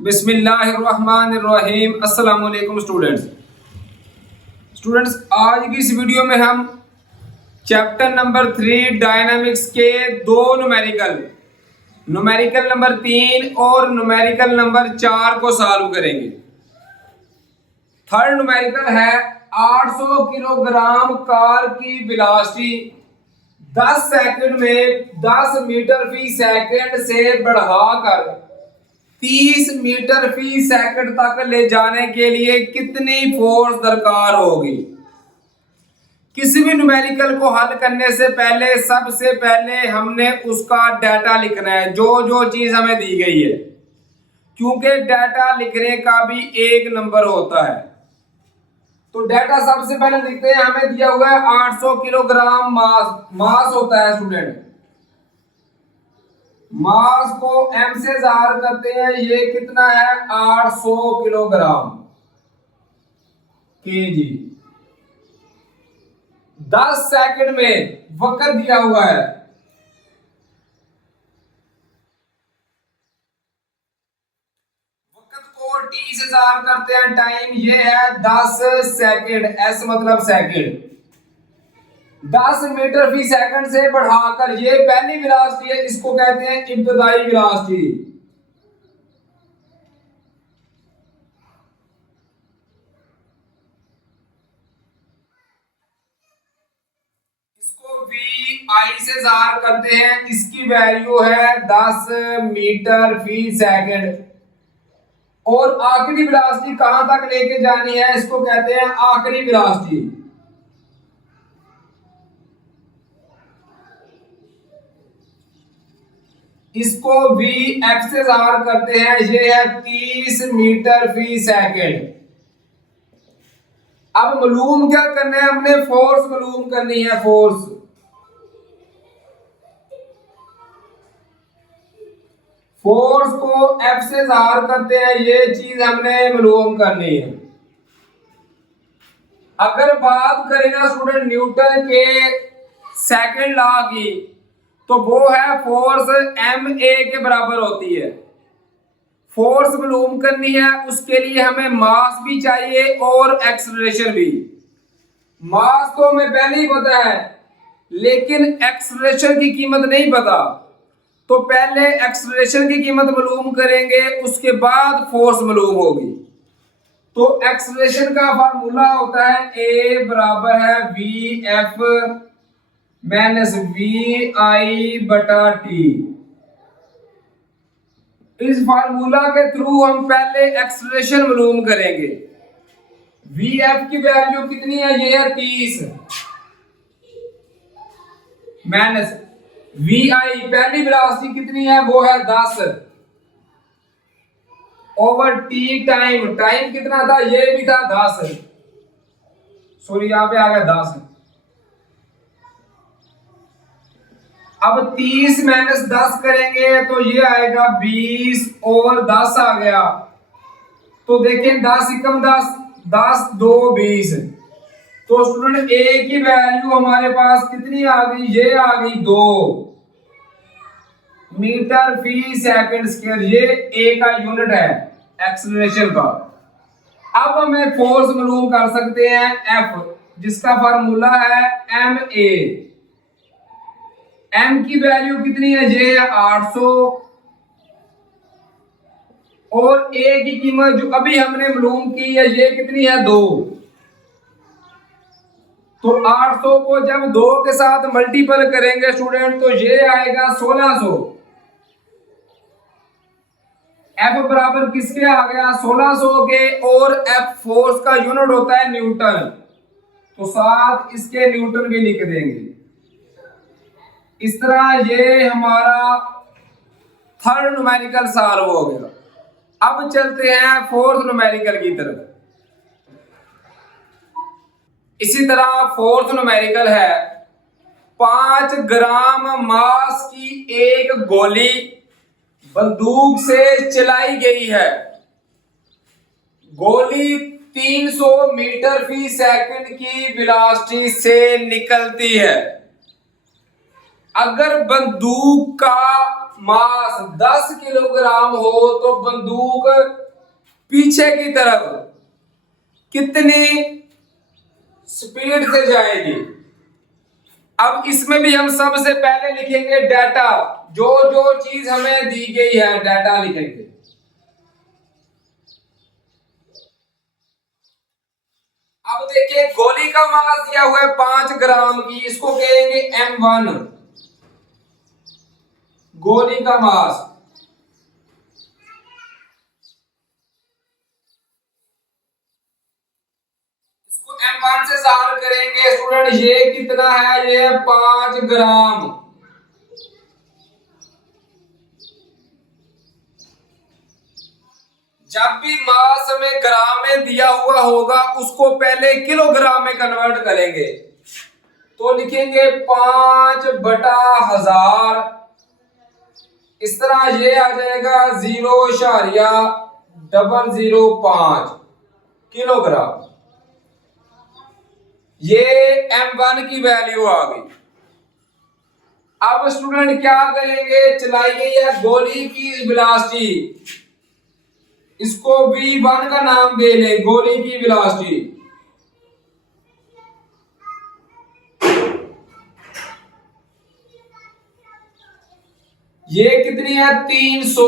बिस्मिल्लाहिर्रहमानिर्रहीम। अस्सलाम वालेकुम स्टूडेंट्स, आज की इस वीडियो में हम चैप्टर नंबर 3 डायनामिक्स के दो न्यूमेरिकल नंबर 3 और न्यूमेरिकल नंबर 4 को सॉल्व करेंगे। थर्ड न्यूमेरिकल है 800 किलोग्राम कार की वेलोसिटी 10 सेकंड में 10 मीटर फी सेकंड से बढ़ाकर 30 मीटर फी सेकंड तक ले जाने के लिए कितनी फोर्स दरकार होगी। किसी भी न्यूमेरिकल को हल करने से पहले सबसे पहले हमने उसका डाटा लिखना है, जो चीज हमें दी गई है, क्योंकि डाटा लिखने का भी एक नंबर होता है। तो डाटा सबसे पहले लिखते हैं। हमें दिया हुआ है 800 किलोग्राम मास होता है स्टूडेंट। मास को m से ज़ाहिर करते हैं। ये कितना है 800 किलोग्राम केजी। 10 सेकंड में वक्त दिया हुआ है। वक्त को t से ज़ाहिर करते हैं। टाइम ये है 10 सेकंड, s मतलब सेकंड। 10 मीटर फी सेकंड से बढ़ाकर, ये पहली वेलोसिटी है, इसको कहते हैं इब्तदाई वेलोसिटी। इसको vi से ज़ाहिर करते हैं। इसकी वैल्यू है 10 मीटर फी सेकंड। और आखिरी वेलोसिटी कहां तक लेके जानी है, इसको कहते हैं आखिरी वेलोसिटी। इसको Vf से ज़ाहिर करते हैं। ये है 30 मीटर फी सेकंड। अब मालूम क्या करना है, हमने फोर्स मालूम करनी है। फोर्स को F से ज़ाहिर करते हैं। ये चीज हमने मालूम करनी है। अगर बात करेगा स्टूडेंट न्यूटन के सेकंड लॉ की, तो वो है फोर्स ma के बराबर होती है। फोर्स मालूम करनी है, उसके लिए हमें मास भी चाहिए और एक्सेलरेशन भी। मास तो हमें पहले ही पता है, लेकिन एक्सेलरेशन की कीमत नहीं पता। तो पहले एक्सेलरेशन की कीमत मालूम करेंगे, उसके बाद फोर्स मालूम होगी। तो एक्सेलरेशन का फार्मूला होता है a बराबर है vf माइनस vi बटा t। इस फार्मूला के थ्रू हम पहले एक्सेलरेशन मालूम करेंगे। vf की वैल्यू कितनी है, ये है 30 माइनस vi पहली वेलोसिटी कितनी है, वो है 10 ओवर t टाइम कितना था, ये भी था 10। सॉरी यहां पे आ गया 10। अब 30 माइनस 10 करेंगे तो ये आएगा 20 ओवर 10 आ गया। तो देखें 10 एकम 10, 10 2 20। तो स्टूडेंट a की वैल्यू हमारे पास कितनी आ गई, ये आ गई 2 मीटर फी सेकंड स्क्वायर। ये a का यूनिट है एक्सेलरेशन का। अब हमें फोर्स मालूम कर सकते हैं F, जिसका फार्मूला है ma। m की वैल्यू कितनी है, ये है 800 और a की कीमत जो अभी हमने मालूम की है, ये कितनी है 2। तो 800 को जब 2 के साथ मल्टीपल करेंगे स्टूडेंट, तो ये आएगा 1600। F बराबर किसके आ गया, 1600 के। और F फोर्स का यूनिट होता है न्यूटन, तो साथ इसके न्यूटन भी लिख देंगे। इस तरह ये हमारा थर्ड न्यूमेरिकल सॉल्व हो गया। अब चलते हैं फोर्थ न्यूमेरिकल की तरफ। इसी तरह फोर्थ न्यूमेरिकल है 5 ग्राम मास की एक गोली बंदूक से चलाई गई है। गोली 300 मीटर फी सेकंड की वेलोसिटी से निकलती है। अगर बंदूक का मास 10 किलोग्राम हो तो बंदूक पीछे की तरफ कितनी स्पीड से जाएगी। अब इसमें भी हम सबसे पहले लिखेंगे डाटा, जो जो चीज हमें दी गई है डाटा लिखेंगे। अब देखिए गोली का मास दिया हुआ है 5 ग्राम की, इसको कहेंगे M1 गोली का मास। इसको M1 से ज़ाहिर करेंगे स्टूडेंट, ये कितना है, ये 5 ग्राम। जब भी मास हमें ग्राम में दिया हुआ होगा उसको पहले किलोग्राम में कन्वर्ट करेंगे, तो लिखेंगे 5/1000। इस तरह ये आ जाएगा 0.005 किलोग्राम। ये M1 की वैल्यू आ गई। अब स्टूडेंट क्या करेंगे, चलाई गई है गोली की वेलोसिटी, इसको V1 का नाम दे लें, गोली की वेलोसिटी। ये कितनी है, 300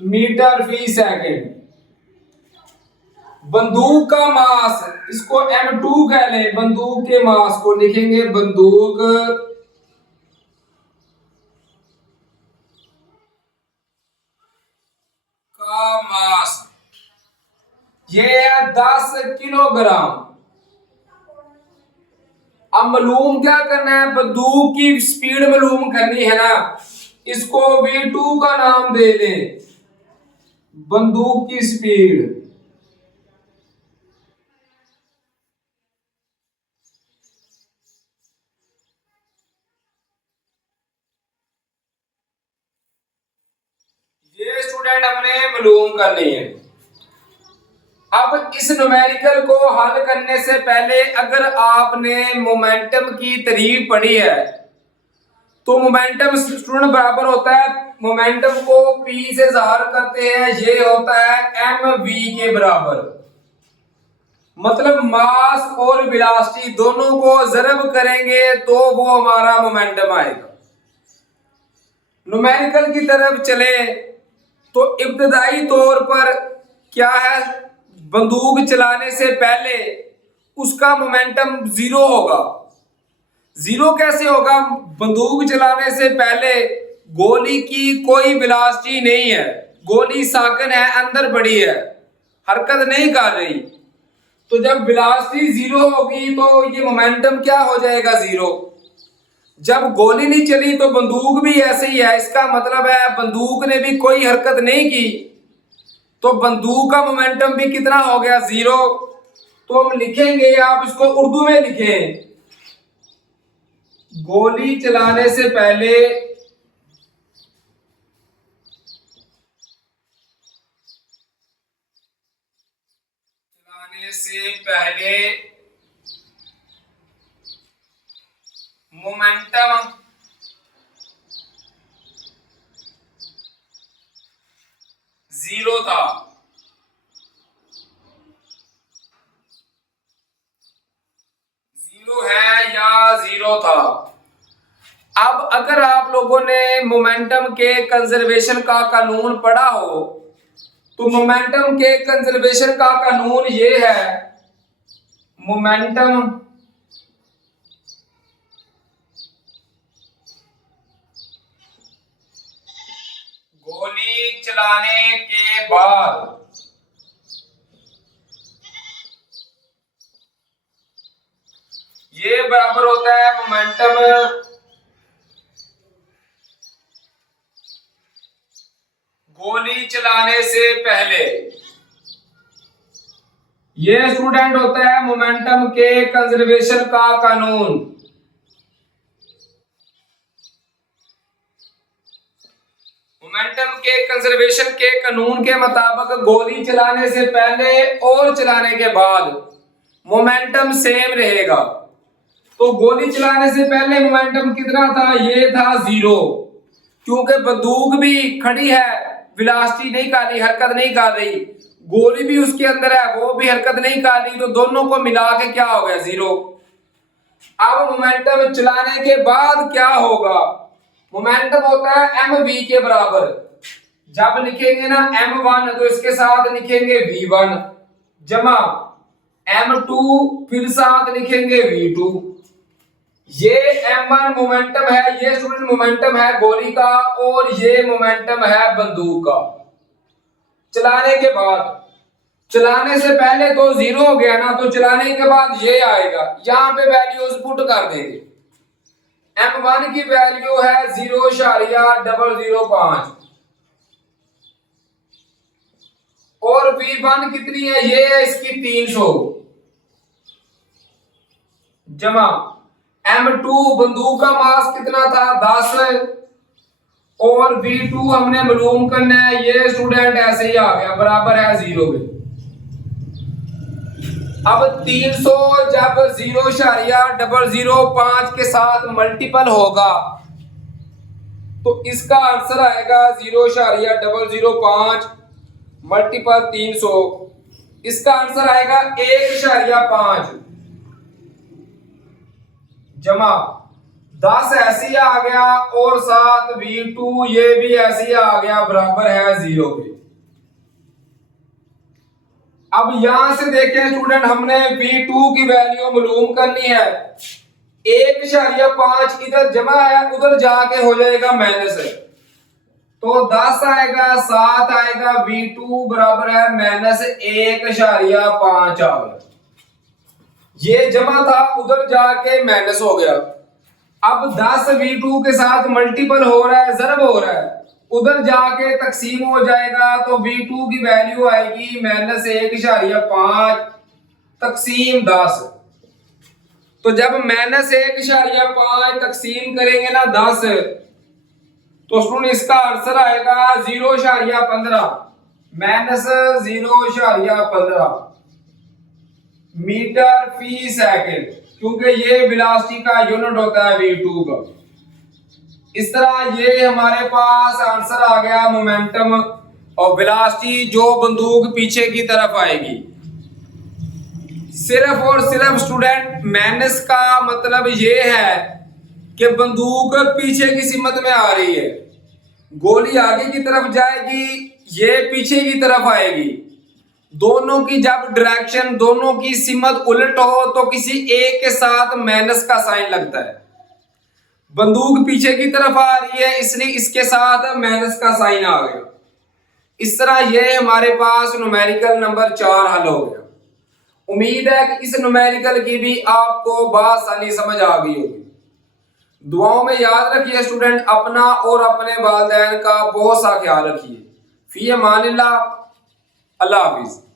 मीटर फी सेकंड। बंदूक का मास, इसको M2 कह लें, बंदूक के मास को लिखेंगे बंदूक का मास, ये है 10 किलोग्राम। अब मालूम क्या करना है, बंदूक की स्पीड मालूम करनी है ना, इसको V2 का नाम दे दें, बंदूक की स्पीड। ये स्टूडेंट हमने मालूम करनी है। अब इस न्यूमेरिकल को हल करने से पहले अगर आपने मोमेंटम की तारीफ पढ़ी है तो मोमेंटम स्टूडेंट बराबर होता है, मोमेंटम को P से ज़ाहिर करते हैं, ये होता है mv के बराबर। मतलब मास और वेलोसिटी दोनों को ज़रब करेंगे तो वो हमारा मोमेंटम आएगा। न्यूमेरिकल की तरफ चले तो इब्तदाई तौर पर क्या है, बंदूक चलाने से पहले उसका मोमेंटम 0 होगा। 0 कैसे होगा, बंदूक चलाने से पहले गोली की कोई वेलोसिटी नहीं है, गोली साकन है, अंदर पड़ी है, हरकत नहीं कर रही। तो जब वेलोसिटी 0 होगी तो ये मोमेंटम क्या हो जाएगा, 0। जब गोली नहीं चली तो बंदूक भी ऐसे ही है, इसका मतलब है बंदूक ने भी कोई हरकत नहीं की, तो बंदूक का मोमेंटम भी कितना हो गया, 0। तो हम लिखेंगे, आप इसको उर्दू में लिखें, गोली चलाने से पहले मोमेंटम 0 था। है या 0 था। अब अगर आप लोगों ने मोमेंटम के कंजर्वेशन का कानून पढ़ा हो तो मोमेंटम के कंजर्वेशन का कानून ये है, मोमेंटम गोली चलाने के बाद ये बराबर होता है मोमेंटम गोली चलाने से पहले। ये स्टूडेंट होता है मोमेंटम के कंजर्वेशन का कानून। मोमेंटम के कंजर्वेशन के कानून के मुताबिक गोली चलाने से पहले और चलाने के बाद मोमेंटम सेम रहेगा। तो गोली चलाने से पहले मोमेंटम कितना था, ये था 0। क्योंकि बंदूक भी खड़ी है, वेलोसिटी नहीं कर रही, हरकत नहीं कर रही, गोली भी उसके अंदर है, वो भी हरकत नहीं कर रही, तो दोनों को मिला के क्या हो गया, 0। अब मोमेंटम चलाने के बाद क्या होगा, मोमेंटम होता है mv के बराबर। जब लिखेंगे ना m1 तो इसके साथ लिखेंगे v1 जमा m2 फिर साथ लिखेंगे v2। ये m1 मोमेंटम है, ये स्टूडेंट मोमेंटम है गोली का, और ये मोमेंटम है बंदूक का चलाने के बाद। चलाने से पहले तो 0 हो गया ना, तो चलाने के बाद ये आएगा, यहां पे वैल्यूज पुट कर देंगे। m1 की वैल्यू है 0.005 और v1 कितनी है, ये है इसकी 300 जमा m2 बंदूक का मास कितना था 10 और v2 हमने मालूम करना है, ये स्टूडेंट ऐसे ही आ गया बराबर है 0 के। अब 300 जब 0.005 के साथ मल्टीपल होगा तो इसका आंसर आएगा 0.005 मल्टीपल 300, इसका आंसर आएगा 1.5 जमा 10 ऐसे ही आ गया और साथ v2 ये भी ऐसे ही आ गया बराबर है 0 के। अब यहां से देखें स्टूडेंट, हमने v2 की वैल्यू मालूम करनी है, 1.5 इधर जमा है, उधर जाके हो जाएगा माइनस, तो 10 आएगा 7 आएगा, v2 बराबर है -1.5 आ गया। ये जमा था, उधर जाके माइनस हो गया। अब 10 v2 के साथ मल्टीपल हो रहा है, ज़रब हो रहा है, उधर जाके तकसीम हो जाएगा, तो v2 की वैल्यू आएगी -1.5 तकसीम 10। तो जब -1.5 तकसीम करेंगे ना 10, तो स्टूडेंट इसका आंसर आएगा 0.15 -0.15 मीटर फी सेकंड, क्योंकि ये वेलोसिटी का यूनिट होता है v2 का। इस तरह ये हमारे पास आंसर आ गया मोमेंटम और वेलोसिटी जो बंदूक पीछे की तरफ आएगी। सिर्फ और सिर्फ स्टूडेंट माइनस का मतलब ये है कि बंदूक पीछे की सिमत में आ रही है, गोली आगे की तरफ जाएगी, ये पीछे की तरफ आएगी, दोनों की जब डायरेक्शन, दोनों की सिमत उलट हो तो किसी एक के साथ माइनस का साइन लगता है। बंदूक पीछे की तरफ आ रही है इसलिए इसके साथ माइनस का साइन आ गया। इस तरह ये हमारे पास न्यूमेरिकल नंबर 4 हल हो गया। उम्मीद है कि इस न्यूमेरिकल की भी आपको बआसानी समझ आ गई होगी। दुआओं में याद रखिए स्टूडेंट, अपना और अपने वालिदैन का बहुत सा ख्याल रखिए। फी अमानिल्लाह, अल्लाह हाफिज।